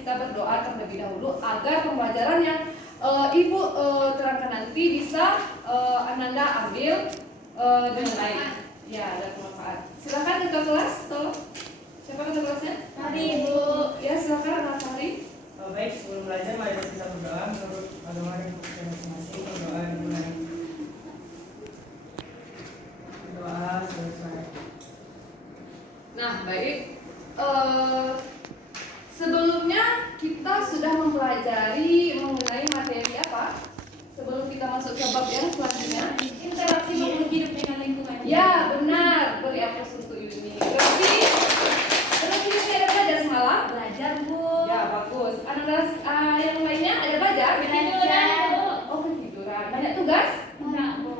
kita berdoa terlebih dahulu agar pembelajaran yang Ibu terangkan nanti bisa Ananda ambil dengan baik. Ya, dan bermanfaat. Silakan ketua kelas, tolong. Siapa ketua kelasnya? Mari Ibu. Ya, silakan Anak Hari. Baik, sebelum belajar mari kita berdoa menurut agama dan kepercayaan masing-masing. Berdoa dimulai. Berdoa selesai. Nah, baik. Sebelumnya kita sudah mempelajari mengenai materi apa? Sebelum kita masuk ke bab yang selanjutnya, Interaksi makhluk hidup dengan lingkungan. ya benar, beri aplaus untuk Ibu ini. Berarti ini ada belajar semalam? Belajar Bu. Ya bagus. Anak yang lainnya ada belajar? Tiduran Bu. Oh ketiduran. Banyak tugas? Enggak Bu.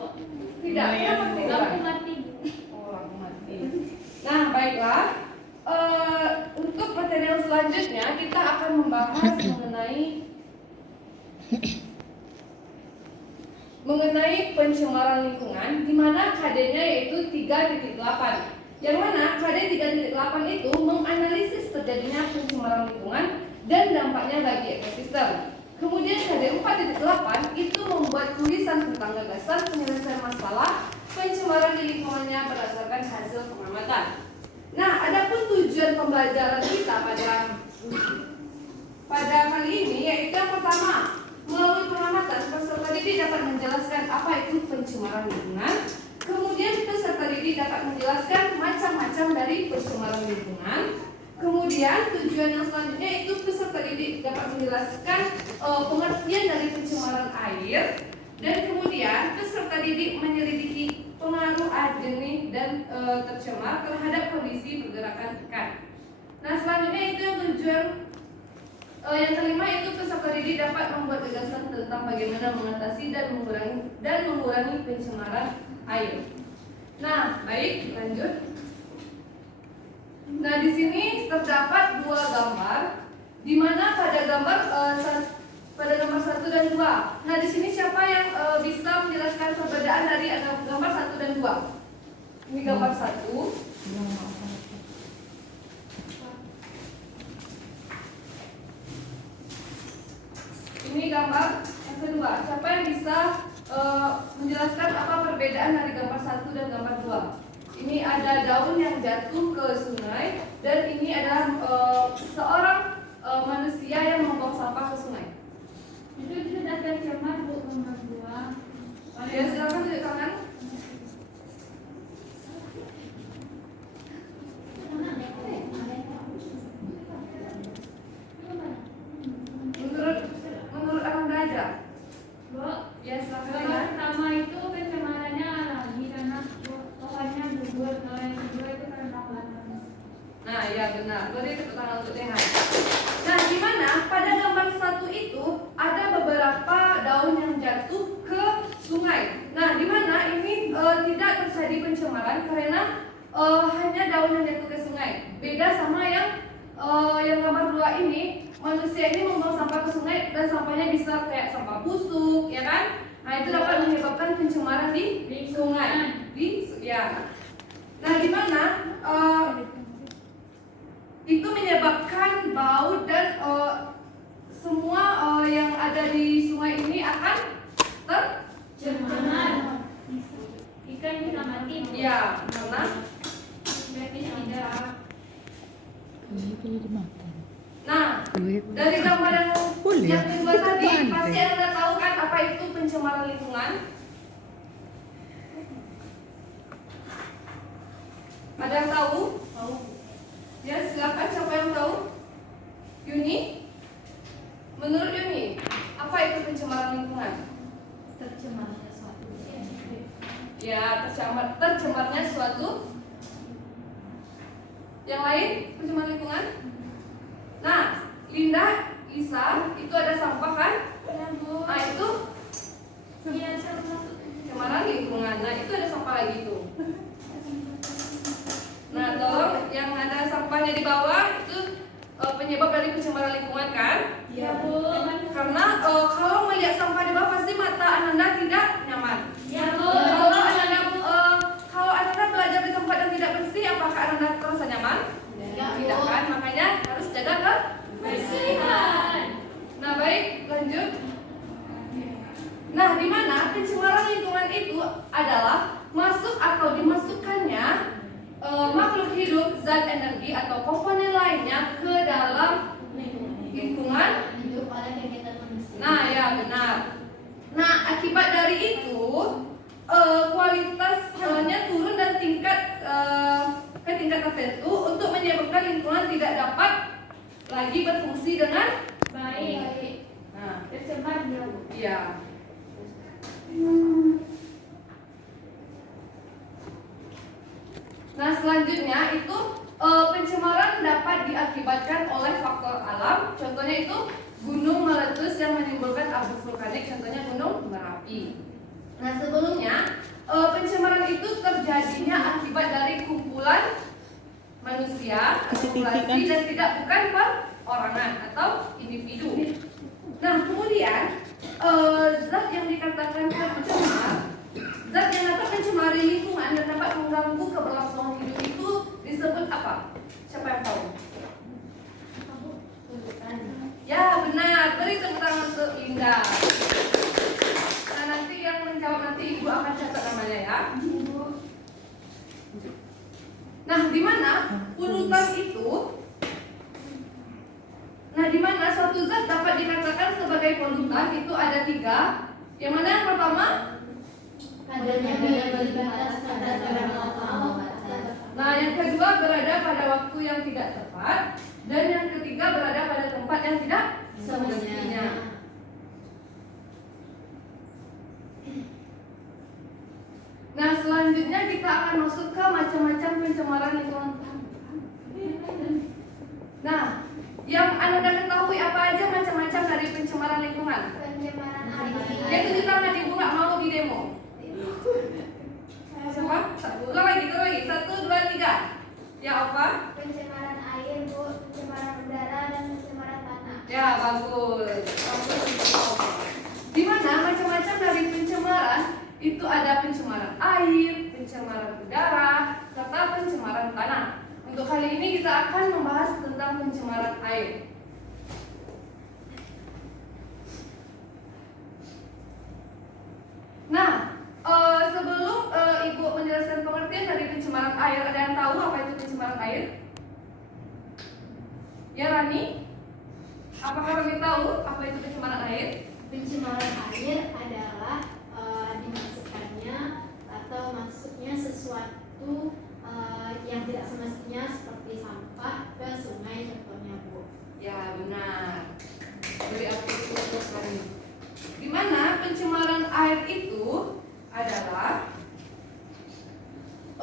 Tidak. Kenapa ketiduran? Lampu mati Bu. Oh lampu mati. Nah baiklah. Untuk materi yang selanjutnya kita akan mengenai pencemaran lingkungan, di mana KD-nya yaitu 3.8. Yang mana KD 3.8 itu menganalisis terjadinya pencemaran lingkungan dan dampaknya bagi ekosistem. Kemudian KD 4.8 itu membuat tulisan tentang gagasan penyelesaian masalah pencemaran di lingkungannya berdasarkan hasil pengamatan. Nah, adapun tujuan pembelajaran kita pada kali ini yaitu yang pertama, melalui pengamatan peserta didik dapat menjelaskan apa itu pencemaran lingkungan. Kemudian peserta didik dapat menjelaskan macam-macam dari pencemaran lingkungan. Kemudian tujuan yang selanjutnya itu peserta didik dapat menjelaskan pengertian dari pencemaran air. Dan kemudian peserta didik menyelidiki pengaruh air jernih dan tercemar terhadap kondisi pergerakan ikan. Nah selanjutnya itu yang tujuan yang kelima itu peserta didik dapat membuat gagasan tentang bagaimana mengatasi dan mengurangi pencemaran air. Nah baik lanjut. Nah di sini terdapat dua gambar, di mana pada gambar 1 dan 2. Nah, di sini siapa yang bisa menjelaskan perbedaan dari gambar 1 dan 2? Ini gambar 1. Ini gambar yang kedua. Siapa yang bisa menjelaskan apa perbedaan dari gambar 1 dan gambar 2? Ini ada daun yang jatuh ke sungai dan ini adalah seorang manusia yang membuang sampah ke sungai. Itu sudah tercemar Bu nomor 2. Ya silakan tunjuk tangan. Menurut Anda aja. Bu, Ya silakan. gambar pertama itu pencemarannya alami karena pohonnya gugur. Kalau yang kedua itu karena panas. Nah ya benar. Beri tepuk tangan untuk Rehan. Nah di mana pada gambar 1 itu ada beberapa daun yang jatuh ke sungai. Nah di mana ini tidak terjadi pencemaran karena hanya daun yang jatuh ke sungai. Beda sama yang gambar 2 ini, manusia ini membuang sampah ke sungai dan sampahnya bisa kayak sampah busuk, ya kan? Nah itu dapat menyebabkan pencemaran di sungai. Ya. Nah di mana itu menyebabkan bau dan semua yang ada di sungai ini akan Tercemar. Ikan bisa mati. ya karena Berarti tidak. nah dari gambar yang kedua tadi pasti Anda tahu kan apa itu pencemaran lingkungan? Ada yang tahu? Tahu. Ya silakan siapa yang tahu? Yuni? Menurut Yuni, apa itu pencemaran lingkungan? Tercemarnya suatu. Ya, tercemarnya suatu. Yang lain pencemaran lingkungan? Nah, Linda, Lisa, itu ada sampah kan? Ya Bu. Nah itu Iya, saya masuk. pencemaran lingkungan. Nah itu ada sampah lagi tuh. Nah tolong yang ada sampahnya di bawah itu penyebab dari pencemaran lingkungan kan? Ya Bu. Karena kalau melihat sampah di bawah pasti mata Ananda tidak nyaman. Ya Bu. Kalau Ananda belajar di tempat yang tidak bersih, apakah Ananda terasa nyaman? Ya, Tidak Bu. kan? Makanya harus jaga kebersihan. lagi berfungsi dengan baik. nah, Tercemar dia, Bu. iya. Nah, selanjutnya itu pencemaran dapat diakibatkan oleh faktor alam. Contohnya itu gunung meletus yang menimbulkan abu vulkanik, contohnya Gunung Merapi. Nah, sebelumnya pencemaran itu terjadinya akibat dari kumpulan manusia, populasi, dan tidak bukan perorangan atau individu. Nah, kemudian zat yang dikatakan pencemar, zat yang dapat mencemari lingkungan dan dapat mengganggu keberlangsungan hidup itu disebut apa? Siapa yang tahu? Ya, benar. Beri tepuk tangan untuk Linda. Nah, nanti yang menjawab nanti Ibu akan catat namanya ya. Nah, di mana polutan itu? Nah, di mana suatu zat dapat dikatakan sebagai polutan itu ada 3. Yang mana yang pertama? Nah, yang kedua berada pada waktu yang tidak tepat, dan yang ketiga berada pada tempat yang tidak semestinya. Nah, selanjutnya kita akan masuk ke macam-macam pencemaran lingkungan. Nah, yang Anda ketahui apa aja macam-macam dari pencemaran lingkungan? Pencemaran Dia tunjuk tangan, Ibu nggak mau di demo. Siapa? Ulang lagi, 1, 2, 3. Ya, apa? Pencemaran air, Bu, pencemaran udara, dan pencemaran tanah. Ya, bagus. Di mana macam-macam dari pencemaran itu ada pencemaran air, pencemaran udara, serta pencemaran tanah. Untuk kali ini kita akan membahas tentang pencemaran air. Nah, sebelum Ibu menjelaskan pengertian dari pencemaran air, ada yang tahu apa itu pencemaran air? Ya, Rani? Apakah Rani tahu apa itu pencemaran air? Pencemaran air adalah dimasukkannya atau masuknya sesuatu yang tidak semestinya seperti sampah ke sungai, contohnya, Bu. Ya, benar. Beri apresiasi untuk Rani. Di mana pencemaran air itu adalah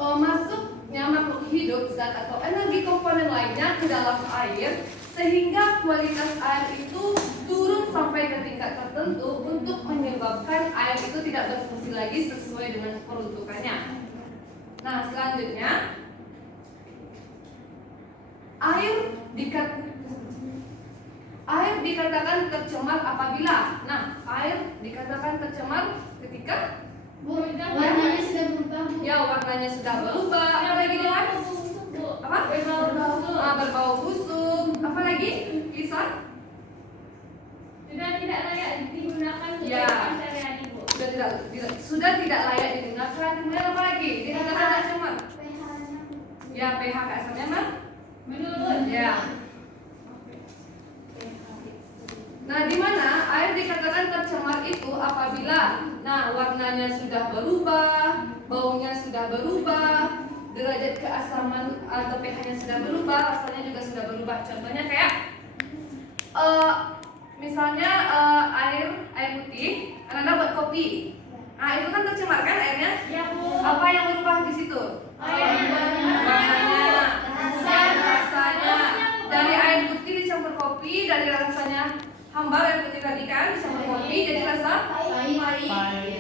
masuknya makhluk hidup, zat atau energi komponen lainnya ke dalam air sehingga kualitas air itu turun sampai ke tingkat tertentu untuk menyebabkan air itu tidak berfungsi lagi sesuai dengan peruntukannya. Nah, selanjutnya air dikatakan tercemar apabila, air dikatakan tercemar ketika Warnanya sudah berubah, Bu. ya warnanya sudah berubah. Apa lagi dengan apa? Berbau busuk. Apa lagi? Lisa? Sudah tidak layak digunakan Ya. sebagai pencahayaan, Bu. Sudah tidak layak digunakan. Kemudian apa lagi? Dikatakan tercemar. pH-nya, Bu. Ya, pH keasamannya mah? Menurut Ya. Nah, di mana air dikatakan tercemar itu apabila warnanya sudah berubah, baunya sudah berubah, derajat keasaman atau pH-nya sudah berubah, rasanya juga sudah berubah. Contohnya kayak misalnya air putih, Anda buat kopi. Nah, itu kan tercemar kan airnya? ya, Bu. Apa yang berubah di situ? Warnanya, rasanya. Dari air putih dicampur kopi, dari rasanya hambar air putih tadi kan dicampur kopi jadi rasa Pahit.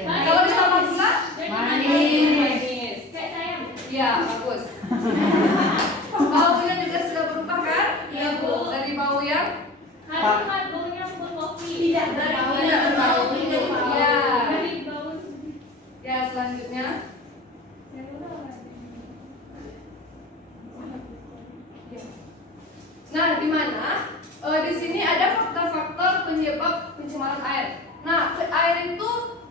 kalau ditambah gula manis. Kayak saya, Bu. Ya, bagus. Baunya juga sudah berubah kan? Iya, Bu. Dari bau yang Harus baunya berkopi. Tidak berbau. Ya. Dari bau. Ya, selanjutnya nah, di mana di sini ada faktor-faktor penyebab pencemaran air. Nah, air itu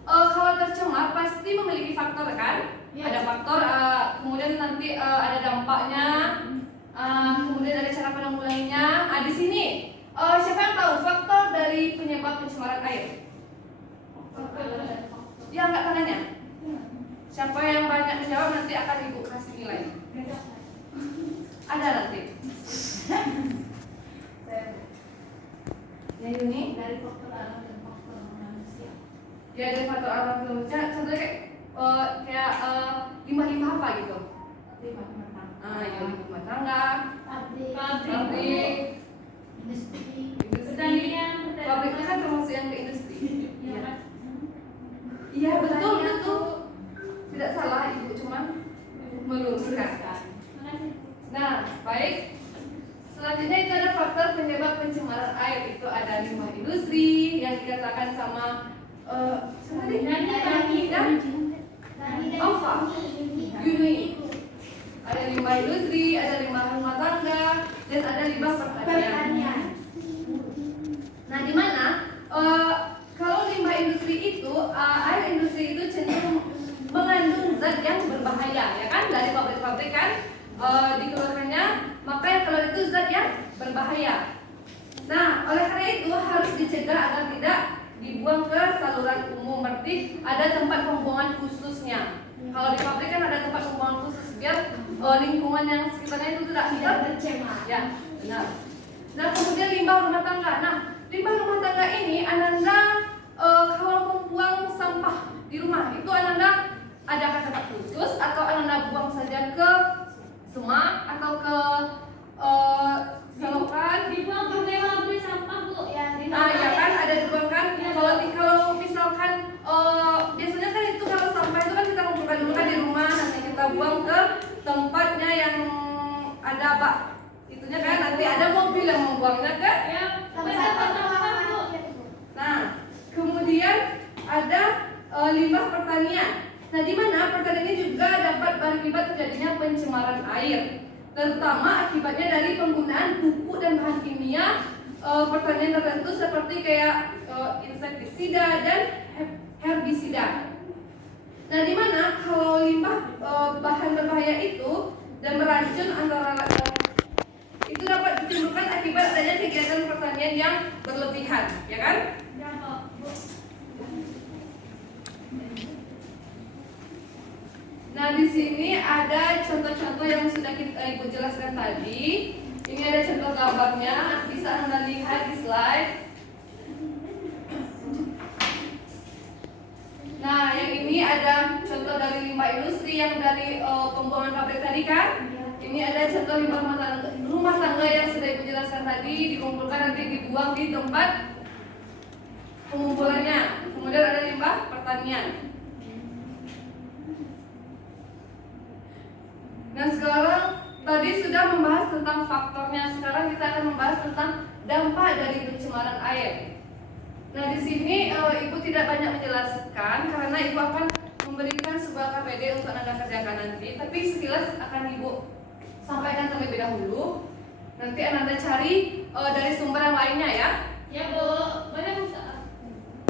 kalau tercemar pasti memiliki faktor kan? Ya. Ada faktor, kemudian nanti ada dampaknya, kemudian ada cara penanggulangannya. Nah, di sini siapa yang tahu faktor dari penyebab pencemaran air? Ya, angkat tangannya. Siapa yang banyak menjawab nanti akan Ibu kasih nilai. Ada nanti. Yuni? Dari faktor alam dan faktor manusia. Ya dari faktor alam dan manusia. Contohnya kayak limbah-limbah apa gitu? Limbah rumah tangga. Ya limbah rumah tangga, Pabrik. pabrik, Industri. industri. Pertanian. Pabrik itu kan termasuk yang ke industri. Ya kan? Iya betul betul. Tidak salah ibu, cuman meluruskan. Makasih. Nah baik. Selanjutnya itu ada faktor penyebab pencemaran air. Itu ada limbah industri yang dikatakan sama siapa tadi? Alfa. Yuni. Ada limbah industri, ada limbah rumah tangga, dan ada limbah pertanian. Nah, di mana kalau limbah industri itu, air industri itu cenderung mengandung zat yang berbahaya, ya kan? Dari pabrik-pabrik kan dikeluarkannya, maka yang keluar itu zat yang berbahaya. Nah, oleh karena itu harus dicegah agar tidak dibuang ke saluran umum. Berarti ada tempat pembuangan khususnya. Kalau di pabrik kan ada tempat pembuangan khusus biar lingkungan yang sekitarnya itu tidak tercemar. Ya, benar. Nah, kemudian limbah rumah tangga. Nah, limbah rumah tangga ini Ananda kalau membuang sampah di rumah itu Ananda ada tempat khusus atau Ananda buang saja ke semak atau ke selokan? Dibuang pakai pabrik sampah bu. Ya, Ya kan ada dibuang kan? Kalau misalkan biasanya kan itu kalau sampah itu kan kita kumpulkan dulu kan di rumah, nanti kita buang ke tempatnya yang ada pak itunya kan, nanti ada mobil yang membuangnya ke. Ya, pakai sampah bu. Nah, kemudian ada limbah pertanian. Nah, di mana pertanian ini juga dapat berakibat terjadinya pencemaran air, terutama akibatnya dari penggunaan pupuk dan bahan kimia pertanian tertentu seperti kayak insektisida dan herbisida. Nah, di mana kalau limbah bahan berbahaya itu dan beracun antara itu dapat ditimbulkan akibat adanya kegiatan pertanian yang berlebihan, ya kan? Ya kok bu. Nah, di sini ada contoh-contoh yang sudah Ibu jelaskan tadi. Ini ada contoh gambarnya, bisa Anda lihat di slide. Nah, yang ini ada contoh dari limbah industri yang dari pembuangan pabrik tadi kan? Ini ada contoh limbah rumah tangga yang sudah Ibu jelaskan tadi, dikumpulkan nanti dibuang di tempat pengumpulannya. Kemudian ada limbah pertanian. Nah, sekarang tadi sudah membahas tentang faktornya. Sekarang kita akan membahas tentang dampak dari pencemaran air. Nah, di sini Ibu tidak banyak menjelaskan karena Ibu akan memberikan sebuah KPD untuk Anda kerjakan nanti. Tapi sekilas akan Ibu sampaikan terlebih dahulu. Nanti Anda cari dari sumber yang lainnya ya. Ya bu, boleh buka.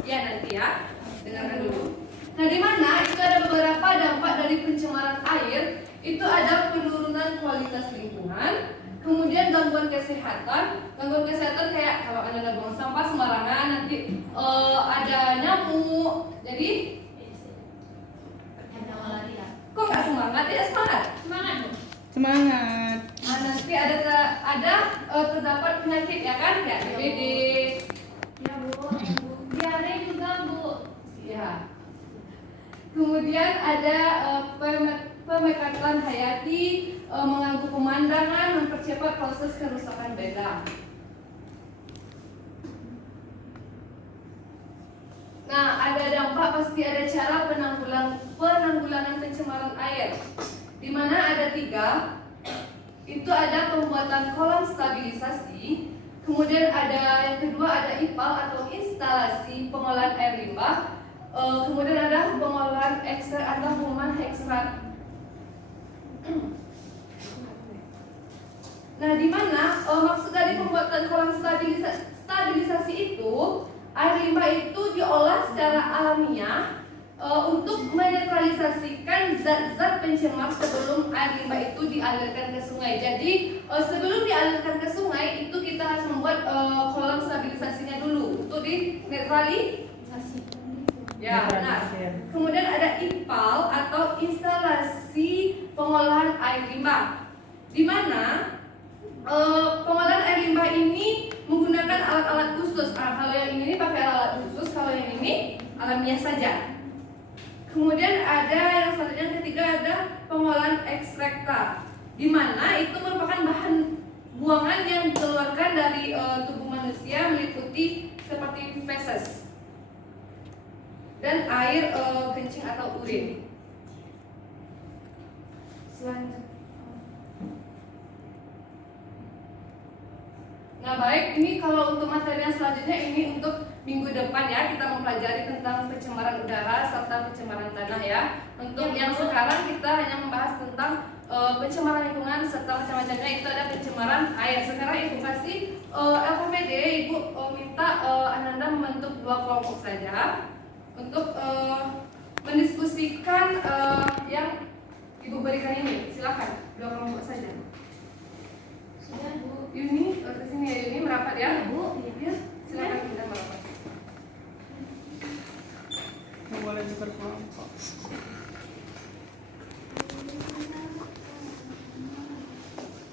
Ya nanti ya. Dengarkan dulu. Nah, di mana itu ada beberapa dampak dari pencemaran air. Itu ada penurunan kualitas lingkungan, kemudian gangguan kesehatan. Gangguan kesehatan kayak kalau Anda buang sampah sembarangan nanti ada nyamuk. Jadi kok nggak semangat? Ya semangat. Semangat bu. Semangat. Nah, nanti ada terdapat penyakit ya kan, kayak DBD. Ya bu. Diare juga bu. Ya. Kemudian ada pemekatan hayati, mengganggu pemandangan, mempercepat proses kerusakan benda. Nah, ada dampak, pasti ada cara penanggulangan pencemaran air, di mana ada 3. Itu ada pembuatan kolam stabilisasi, kemudian ada yang kedua ada IPAL atau instalasi pengolahan air limbah. Kemudian ada pengolahan ekstrak atau pengumuman ekstrak. Nah, di mana maksud dari pembuatan kolam stabilisasi itu, air limbah itu diolah secara alamiah untuk menetralisasikan zat-zat pencemar sebelum air limbah itu dialirkan ke sungai. Jadi sebelum dialirkan ke sungai itu kita harus membuat kolam stabilisasinya dulu untuk dinetralisasi. Ya, benar. Kemudian ada IPAL atau instalasi pengolahan air limbah, di mana pengolahan air limbah ini menggunakan alat-alat khusus. alamiah saja. Kemudian ada yang selanjutnya, yang ketiga ada pengolahan ekstrakta, di mana itu merupakan bahan buangan yang dikeluarkan dari tubuh manusia, meliputi seperti feses dan air kencing atau urin. Selanjutnya. Nah baik, ini kalau untuk materi yang selanjutnya ini untuk minggu depan ya, kita mempelajari tentang pencemaran udara serta pencemaran tanah ya. Untuk yang sekarang kita hanya membahas tentang pencemaran lingkungan serta macam-macamnya, itu ada pencemaran air. Sekarang Ibu kasih LKPD, Ibu minta Ananda membentuk 2 kelompok saja untuk mendiskusikan yang Ibu berikan ini. Silakan 2 kelompok saja. Sudah Bu. Yuni, kesini ya Yuni, merapat ya. Bu, Ya, silakan kita merapat. Boleh diperkelompok.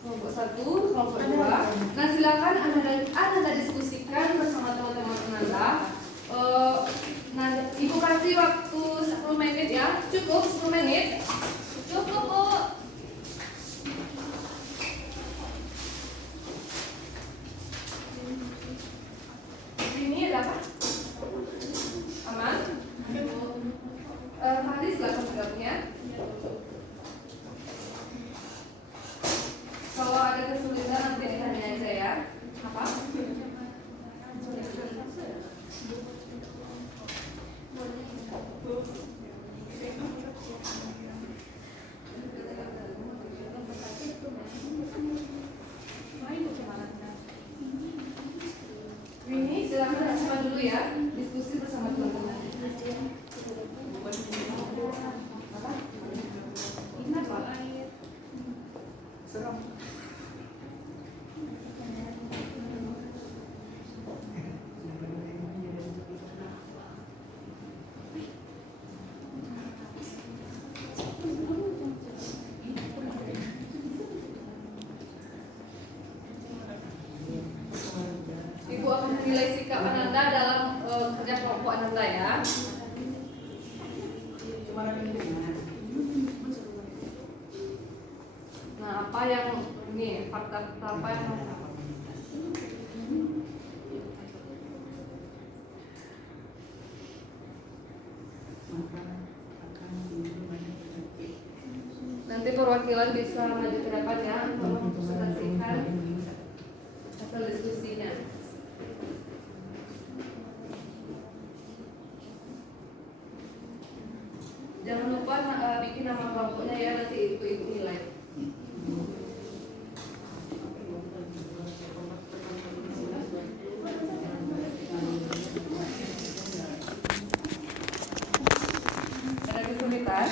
Kelompok 1, kelompok 2. Nah silakan Anda diskusikan bersama teman-teman Anda. Nah, Ibu kasih waktu 10 menit ya. Cukup 10 menit? Cukup Bu. Ini ada apa? Aman? Fahri silakan bergabungnya. Kalau ada kesulitan nanti ditanya aja ya. Apa? Ini silakan bersama dulu ya, diskusi bersama teman-teman. Apa? Ingat Pak. Serem. Ibu akan menilai sikap Ananda dalam kerja kelompok Ananda ya. Nah, apa yang ini fakta-fakta apa yang nanti perwakilan bisa maju ke depan ya untuk mempresentasikan hasil diskusinya. Jangan lupa bikin nama kelompoknya ya, nanti ibu nilai. Ada kesulitan?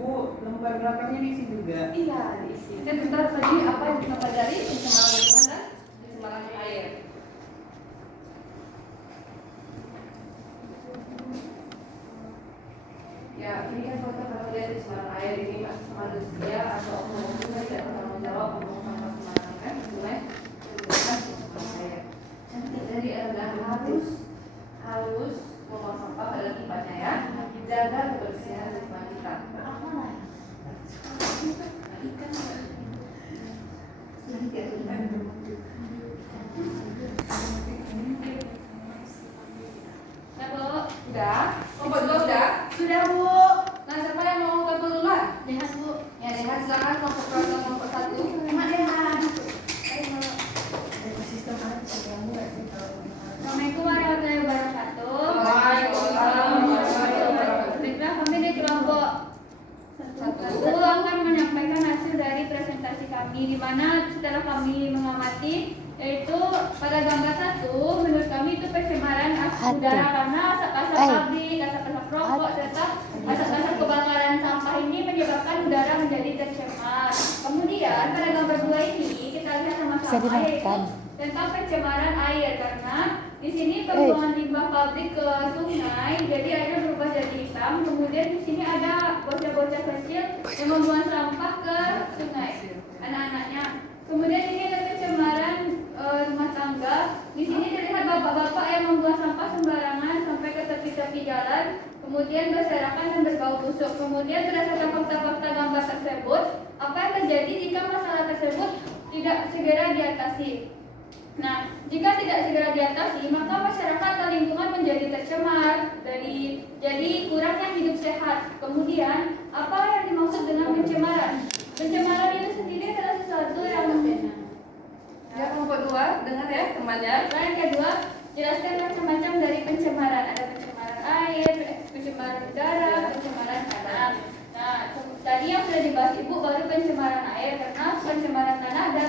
Bu, lembar belakangnya diisi juga. Iya, diisi. Kan bentar tadi apa yang kita pelajari, pencemaran lingkungan dan pencemaran air. Ya, ini kan kalau kita lihat pencemaran air ini manusia atau oknum yang tidak bertanggung jawab membuang sampah sembarangan kan, mulai menyebabkan pencemaran air. Jadi Anda harus membuang sampah pada tempatnya ya. Jaga kebersihan lingkungan kita. Nah, kalau udah, kelompok 2 udah? Sudah Bu. Nah, siapa yang mau kelompok duluan? Lihat Bu. Ya, dengan silakan kelompok 2 atau kelompok 1. Terima Dehan. Ekosistem ada yang enggak sih kalau Assalamualaikum warahmatullahi wabarakatuh. Waalaikumsalam warahmatullahi wabarakatuh. Baiklah, kami dari kelompok 1 akan menyampaikan hasil dari presentasi kami, di mana setelah kami mengamati, yaitu pada gambar 1 menurut kami itu pencemaran udara karena asap-asap pabrik, asap-asap rokok serta asap-asap kebakaran sampah ini menyebabkan udara menjadi tercemar. Kemudian pada gambar 2 ini pertama yaitu tentang pencemaran air, karena di sini pembuangan limbah pabrik ke sungai jadi airnya berubah jadi hitam. Kemudian di sini ada bocah-bocah kecil yang membuang sampah ke sungai, anak-anaknya. Kemudian ini ada pencemaran rumah tangga. Di sini terlihat bapak-bapak yang membuang sampah sembarangan sampai ke tepi-tepi jalan, kemudian berserakan dan berbau busuk. Kemudian berdasarkan fakta-fakta gambar tersebut, apa yang terjadi jika masalah tersebut tidak segera diatasi? Nah, jika tidak segera diatasi, maka masyarakat dan lingkungan menjadi tercemar, jadi kurangnya hidup sehat. Kemudian, apa yang dimaksud dengan pencemaran? Pencemaran itu sendiri adalah sesuatu yang Ya, kelompok 2, dengar ya temannya. Nah, yang kedua, jelaskan macam-macam dari pencemaran. Ada pencemaran air, pencemaran udara, pencemaran tanah. Nah, tadi yang sudah dibahas Ibu baru pencemaran air, karena pencemaran tanah dan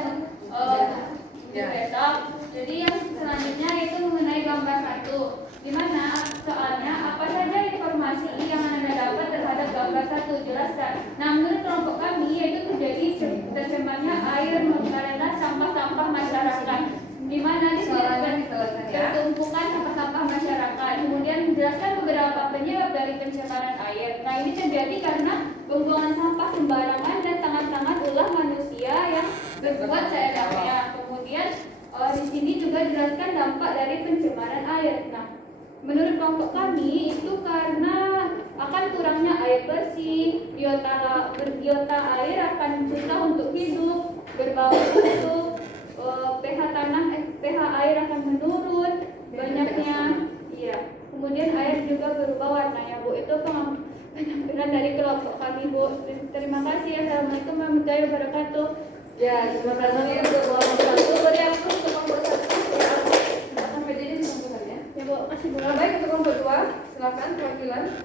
besok. Jadi yang selanjutnya itu mengenai gambar 1, di mana soalnya apa saja informasi yang Anda dapat terhadap gambar 1, jelaskan. Nah, menurut kelompok kami yaitu terjadi tercemarnya air karena sampah-sampah masyarakat, di mana disebutkan pertumpukan sampah-sampah masyarakat. Kemudian menjelaskan beberapa penyebab dari pencemaran air. Nah, ini terjadi karena pembuangan sampah sembarangan dan tangan-tangan ulah manusia yang berbuat seenaknya. Kemudian di sini juga dijelaskan dampak dari pencemaran air. Nah, menurut kelompok kami itu karena akan kurangnya air bersih, biota air akan susah untuk hidup, berbau busuk, pH air akan menurun, banyaknya, kemudian air juga berubah warnanya, Bu. Itu pengambilan dari kelompok kami, Bu. Terima kasih. Assalamualaikum warahmatullahi wabarakatuh. Ya, terima kasih untuk kelompok 1. Beri aku untuk kelompok 1 ya. Sampai jadi kelompok ya. Ya, Bu, kasih Bu. Nah, baik untuk kelompok 2, silakan perwakilan.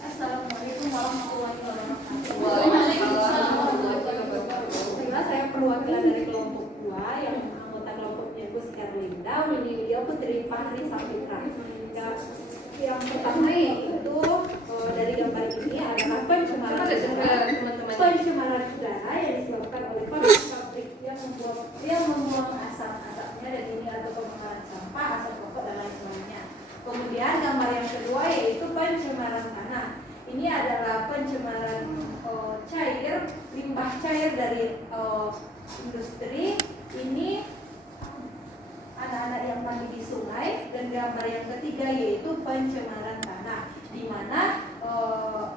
Assalamualaikum warahmatullahi wabarakatuh. Waalaikumsalam warahmatullahi wabarakatuh. Terima saya perwakilan dari kelompok 2 yang anggota kelompoknya Bu Skarlinda, beliau Putri Fahri Sapitra. Yang pertama yaitu dari gambar ini adalah pencemaran udara yang disebabkan oleh pabrik yang membuang asap-asapnya, dan ini ada pembakaran sampah, asap rokok dan lain sebagainya. Kemudian gambar yang kedua yaitu pencemaran tanah. Ini adalah pencemaran cair, limbah cair dari industri. Ini anak-anak yang mandi di sungai. Dan gambar yang ketiga yaitu pencemaran tanah, di mana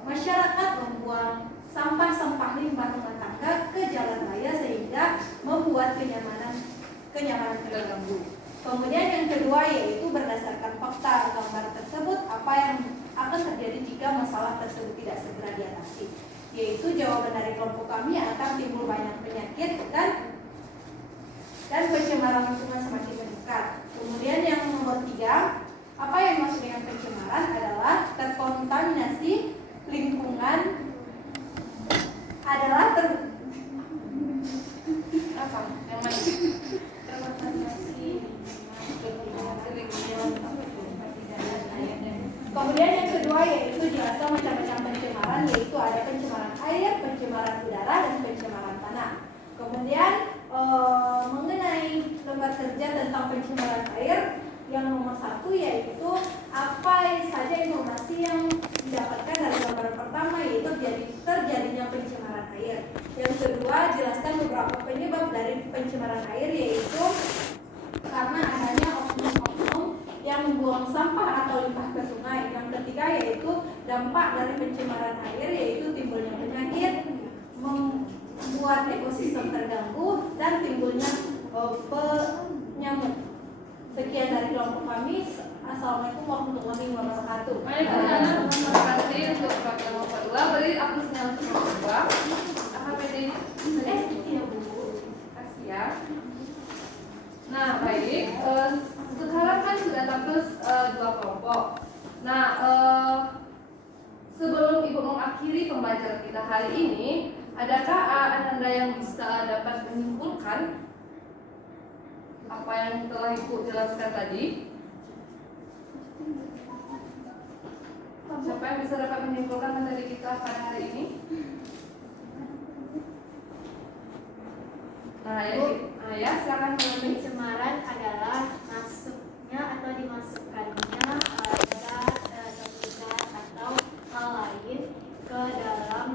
masyarakat membuang sampah-sampah limbah rumah tangga ke jalan raya sehingga membuat kenyamanan terganggu. Kemudian yang kedua yaitu berdasarkan fakta gambar tersebut, apa yang akan terjadi jika masalah tersebut tidak segera diatasi, yaitu jawaban dari kelompok kami akan timbul banyak penyakit dan pencemaran lingkungan semakin meningkat. Kemudian yang nomor 3, apa yang dimaksud dengan pencemaran adalah terkontaminasi lingkungan adalah Apa? Yang mana? terkontaminasi Kemudian yang kedua yaitu jelaskan macam-macam pencemaran, yaitu ada pencemaran air, pencemaran udara, dan pencemaran tanah. Kemudian mengenai lembar kerja tentang pencemaran air, yang nomor 1 yaitu apa saja informasi yang didapatkan dari gambaran pertama, yaitu terjadinya pencemaran air. Yang kedua, jelaskan beberapa penyebab dari pencemaran air, yaitu karena adanya oknum-oknum yang membuang sampah atau limbah ke sungai. Yang ketiga yaitu dampak dari pencemaran air, yaitu timbulnya penyakit, membuat ekosistem terganggu, dan timbulnya penyakit. Sekian dari kelompok kami. Assalamualaikum warahmatullahi wabarakatuh. Waalaikumsalam. Terima kasih untuk perwakilan kelompok 2. Beri aplausnya untuk kelompok 2. AHPD Iya Bu. kasih ya. Nah, baik. Sekarang kan sudah tampil 2 kelompok. Nah, sebelum Ibu mengakhiri pembelajaran kita hari ini, adakah Ananda yang bisa dapat menyimpulkan apa yang telah Ibu jelaskan tadi? Siapa yang bisa dapat menyimpulkan materi kita pada hari ini? Ya silakan mengambil. Pencemaran adalah masuknya atau dimasukkannya zat, zat atau hal lain ke dalam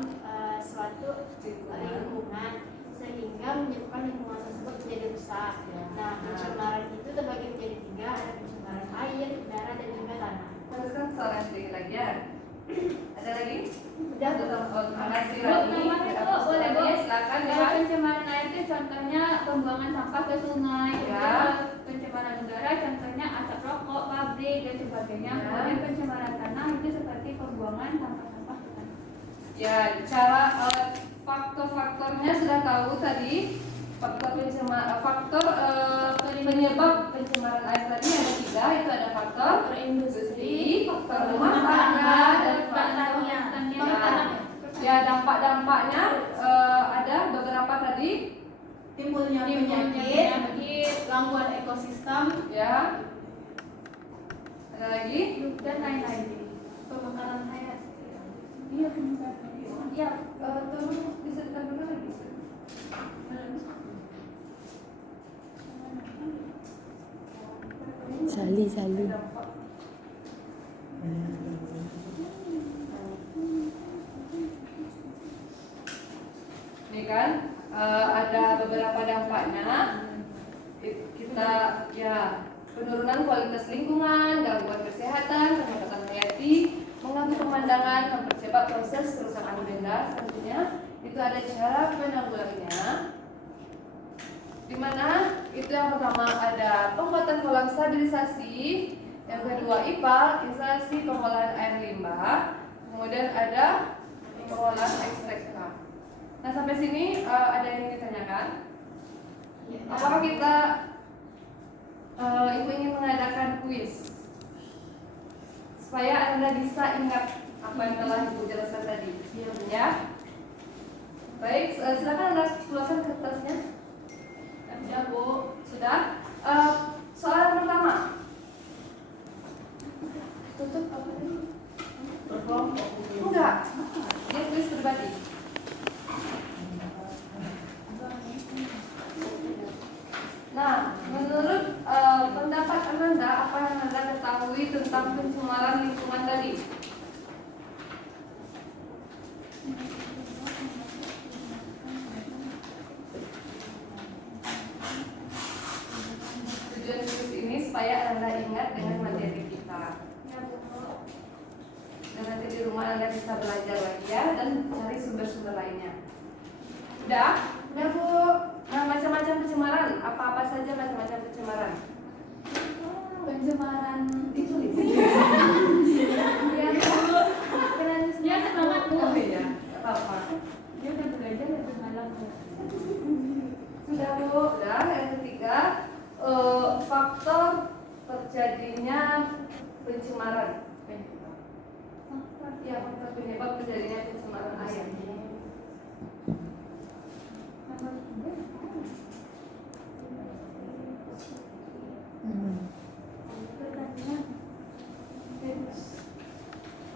suatu lingkungan sehingga menyebabkan lingkungan tersebut menjadi rusak. Nah, pencemaran itu terbagi menjadi 3, ada pencemaran air, udara, dan juga tanah. Teruskan soalan sedikit lagi ya. Ada lagi? Udah. Terima kasih Bu, Rani. nomor itu boleh Bu. Silakan ya. Kalau pencemaran air itu contohnya pembuangan sampah ke sungai. Ya. Kemudian pencemaran udara contohnya asap rokok, pabrik dan sebagainya. Ya. Kemudian pencemaran tanah itu seperti pembuangan sampah-sampah ke tanah. Ya, cara faktor-faktornya sudah tahu tadi. Faktor penyebab pencemaran air tadi ada 3, itu ada faktor industri, faktor rumah tangga, dan faktor ya dampak-dampaknya ada beberapa tadi. Timbulnya penyakit, gangguan ekosistem, Ya. Ada lagi? Dan lain-lain. pembakaran hayat. Iya, pencemaran. Ya, tolong bisa dulu lagi. Sali. Ini kan ada beberapa dampaknya. Kita ya penurunan kualitas lingkungan, gangguan kesehatan, peningkatan hayati, mengganggu pemandangan, mempercepat proses kerusakan benda. Tentunya itu ada cara penanggulangannya. Di mana itu yang pertama ada pembuatan kolam stabilisasi, yang kedua IPA, instalasi pengolahan air limbah, kemudian ada pengolahan ekstrak. Nah sampai sini ada yang ingin ditanyakan? Apakah kita Ibu ingin mengadakan kuis supaya Anda bisa ingat apa yang telah Ibu jelaskan tadi? Ya. Baik, silakan Anda keluarkan kertasnya. Ya Bu, sudah. Soalan pertama. Tutup apa tadi? Berkelompok. Enggak. Dia kuis pribadi. Nah, menurut pendapat Ananda, apa yang Anda ketahui tentang pencemaran lingkungan tadi? Tujuan kuis ini supaya Anda ingat dengan materi kita. Ya, Bu. Dan nanti di rumah Anda bisa belajar lagi ya dan cari sumber-sumber lainnya. Udah? Udah Bu. Nah, macam-macam pencemaran. Apa-apa saja macam-macam pencemaran? Pencemaran Ditulis. Ya, Bu. Dia semangat Bu. Oh iya, nggak apa-apa. Dia udah belajar dari malam Bu. Sudah Bu. Udah. Yang ketiga, faktor terjadinya pencemaran. Ya, faktor penyebab terjadinya pencemaran air.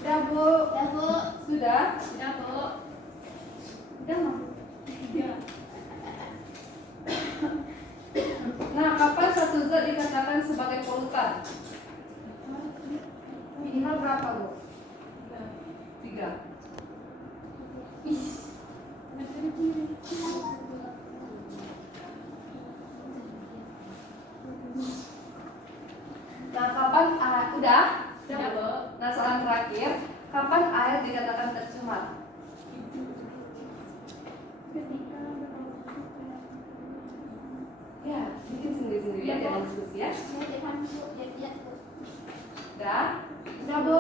Udah Bu. Ya Bu. Sudah? Ya, Bu. Udah nggak Bu? Iya. Nah, kapan satu zat dikatakan sebagai polutan? Minimal berapa Bu? 3. Nah, kapan udah? Ya, Bu. Nah, soalan terakhir, kapan air dikatakan tercemar? Ya, bikin sendiri-sendiri ya, jangan diskusi ya. Udah? Udah Bu.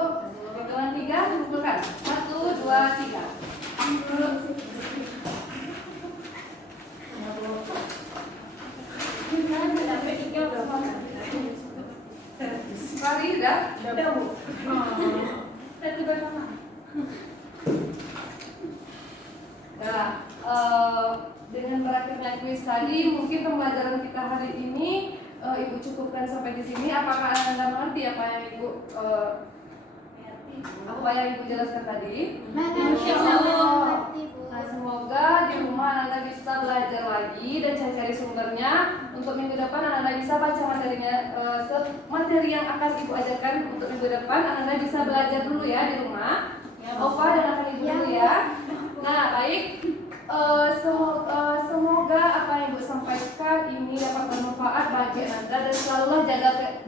Hitungan 3, kumpulkan. 1, 2, 3. Sekali udah? Udah Bu. Satu bersama. Nah, dengan berakhirnya kuis tadi, mungkin pembelajaran kita hari ini Ibu cukupkan sampai di sini. Apakah Anda mengerti apa yang Ibu Apa Pak yang Ibu jelaskan tadi? Mengerti Bu. Nah, semoga di rumah anak-anak bisa belajar lagi dan cari-cari sumbernya. Untuk minggu depan anak-anak bisa baca materinya, materi yang akan Ibu ajarkan untuk minggu depan. Anak-anak bisa belajar dulu ya di rumah. Opa dan akan Ibu dulu ya. Nah, baik. Semoga apa yang Ibu sampaikan ini dapat bermanfaat bagi Anda dan selalu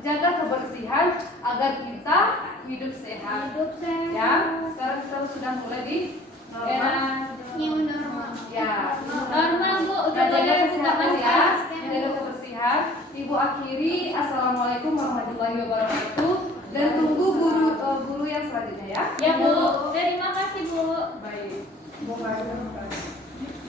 jaga kebersihan agar kita hidup sehat. Ya, sekarang kita sudah mulai di era New normal. ya Normal Bu, udah jaga boleh buka kesehatan ya, masker. jaga kebersihan. Ibu akhiri, assalamualaikum warahmatullahi wabarakatuh dan tunggu guru yang selanjutnya ya. Ya Bu, terima kasih Bu. Baik. Bukan